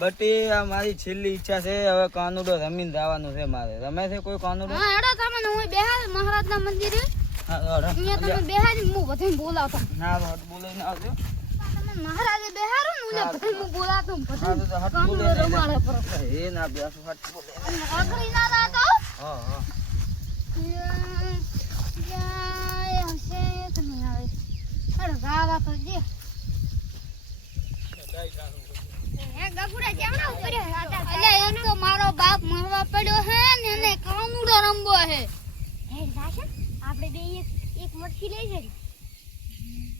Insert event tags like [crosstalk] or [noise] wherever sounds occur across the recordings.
બટી આ મારી છેલ્લી ઈચ્છા છે હવે કાનુડો રમીને જવાનું છે મારે. રમે છે કોઈ કાનુડો? હા હેડો તમે હું બેહાર મહારાજના મંદિરે. હા, તમે બેહારી હું બધાને બોલાવતા. ના તો બોલાઈને આવજો. મહારાજે બેહારો ને ઉલે બધાને હું બોલાવતો હા, હટ કાનુડો રમાડે પર એ ના બેસો હટ બોલાઈને. અને ના લાતો હા? હા જાય હશે ગાવા તો અલે એમ તો મારો બાપ મરવા પડ્યો હે ને એને કાનુડો હે આપણે બે એક લઈ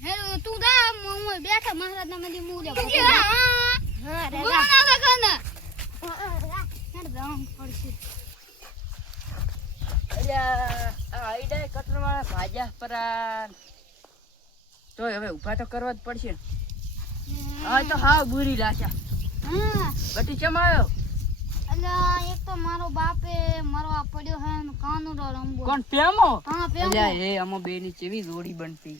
હે તું જા હું બેઠા મહારાજ ના મંદિર મુલે હા ના? હેડ જામ પડશે. તો હવે ઊભા તો કરવા જ પડશે. હા તો હા બુરી લાશા બટી ચમ આવ્યો? અલ્યા એક તો મારો બાપે મરવા પડ્યો હે કાનુડો રમવો. કોણ પેમો હા પેમો અલ્યા એ અમો બે ની ચેવી જોડી બનતી.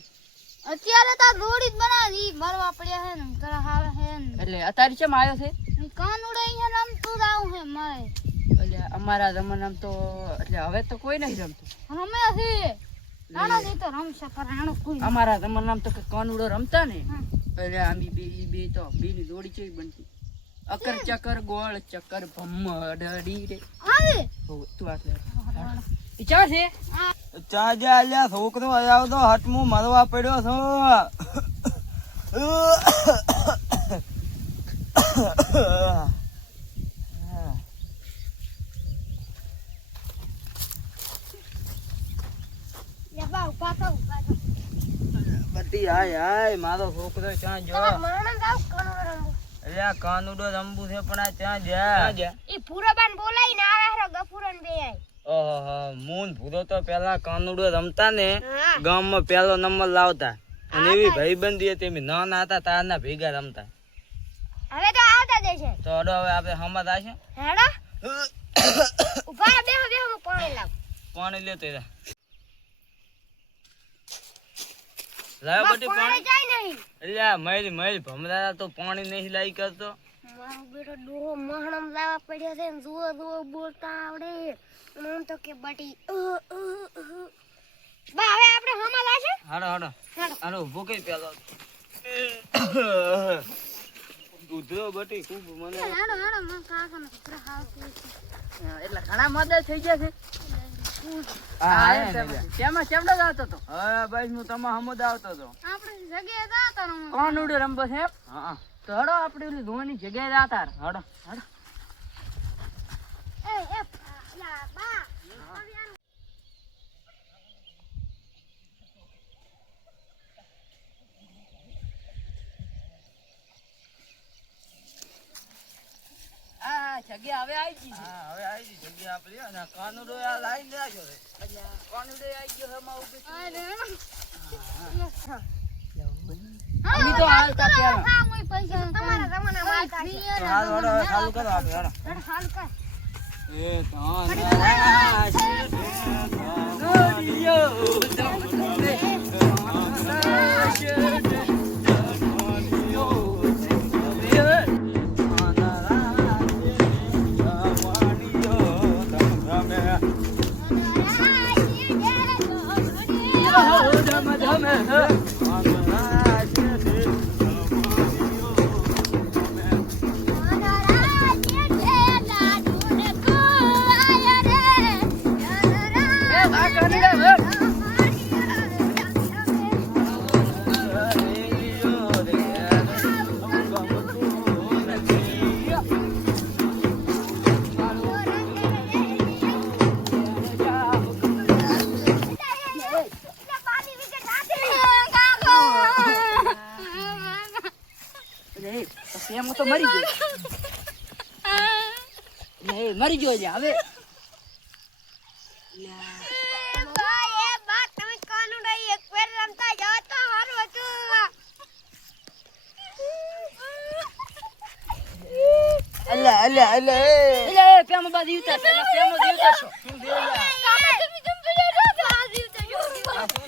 અત્યારે તો રોડી જ બનાવી મરવા પડ્યા હે ને તારા હાલ હે એટલે અત્યારે ચમ આવ્યો છે? ઈ કાનુડો અહીંયા નામ તું આવું હે મારે. એટલે અમારા જમાનામાં તો એટલે હવે તો કોઈ નહીં રમતું. રમે છે. નાના નહીં નામ અમારા તો કાનુડો રમતા ને. એટલે આમી બે ઈ બે તો બે ની જોડી ચેવી બનતી અકર ચકર ગોળ ચકર ભમ્મડી રે આવે તું આ ચા છે ચા જા અલ્યા છોકરો આવતો હટમું મરવા પડ્યો છો લે બા ઊભા થા ઊભા થા. બટી હાય હાય મારો છોકરો ત્યાં જો મરણ ગાવ કણો રંગો અલ્યા કાનુડો રમવું છે પણ આ ત્યાં જા ઈ પૂરાબાન બોલાઈને આવે હરો ગફુરન બે આય. ઓહો મૂન ભૂરો તો પેલા કાનુડો રમતા ને ગામમાં પેલો નંબર લાવતા. અને એવી ભાઈબંધી હતી એમ નાના હતા તારના ભેગા રમતા. હવે તો આવતા દેશે તો હડો હવે આપણે હમત આવશે. હેડો. ઊભા રહો, બેહો બેહો પાણી લાવ. પાણી લેતો જા લાવ બટી પાણી પાણી? જાય નહીં. અલ્યા મૈલ મૈલ ભમરા તો પાણી નહીં લાઈ કરતો. મારો બેટો ડોહો મહણમ લાવવા પડ્યો છે ને જુઓ જુઓ બોલતા આવડે. મન તો કે બટી અ, અ, અ. બા હવે આપણે હમા લાશે હાડો હાડો. હાડો. ઊભો કઈ પેલો? ઉધરો બટી ખૂબ મને. હેડો હેડો મને કાકા ને છોકરા હાલ પીએ છે. એટલે ઘણા મદદ થઈ ગયા છે. ચેમડો જ આવતો હતો હા બસ હું તમા હમદ આવતો તો. આપણે જગ્યાએ જાતા છે હા. તો હડો આપણે ઓલી ધોવાની જગ્યાએ જાતા. હડો. એ એ લા, બા આ જગ્યા હવે આવી ગઈ હા હવે આવી ગઈ જગ્યા આપણી અને કાનુડો આ લાઈન રાખ્યો છે અલ્યા, કોનુડો આવી ગયો છે, ઊભી છે. અરે હા, અમે તો હાલતા પહેલા. હા હું પૈસા તમારા જમાનામાં આવતા છે. હાલ હાડો ચાલુ કરો આપણે હાડો હેડ કર એ કાના અરે, તો સેમ તો મરી ગયો. [laughs] લે, મરી ગયો છે હવે. અલ્યા અલ્યા અલ્યા એ. એટલે એ પેમાં બાદ યુતા છે, પેમાં જીવતા છો.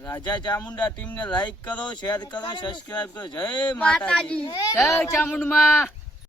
રાજા ચામુંડા ટીમને લાઈક કરો શેર કરો સબસ્ક્રાઇબ કરો. જય માતાજી. જય ચામુંડમાં.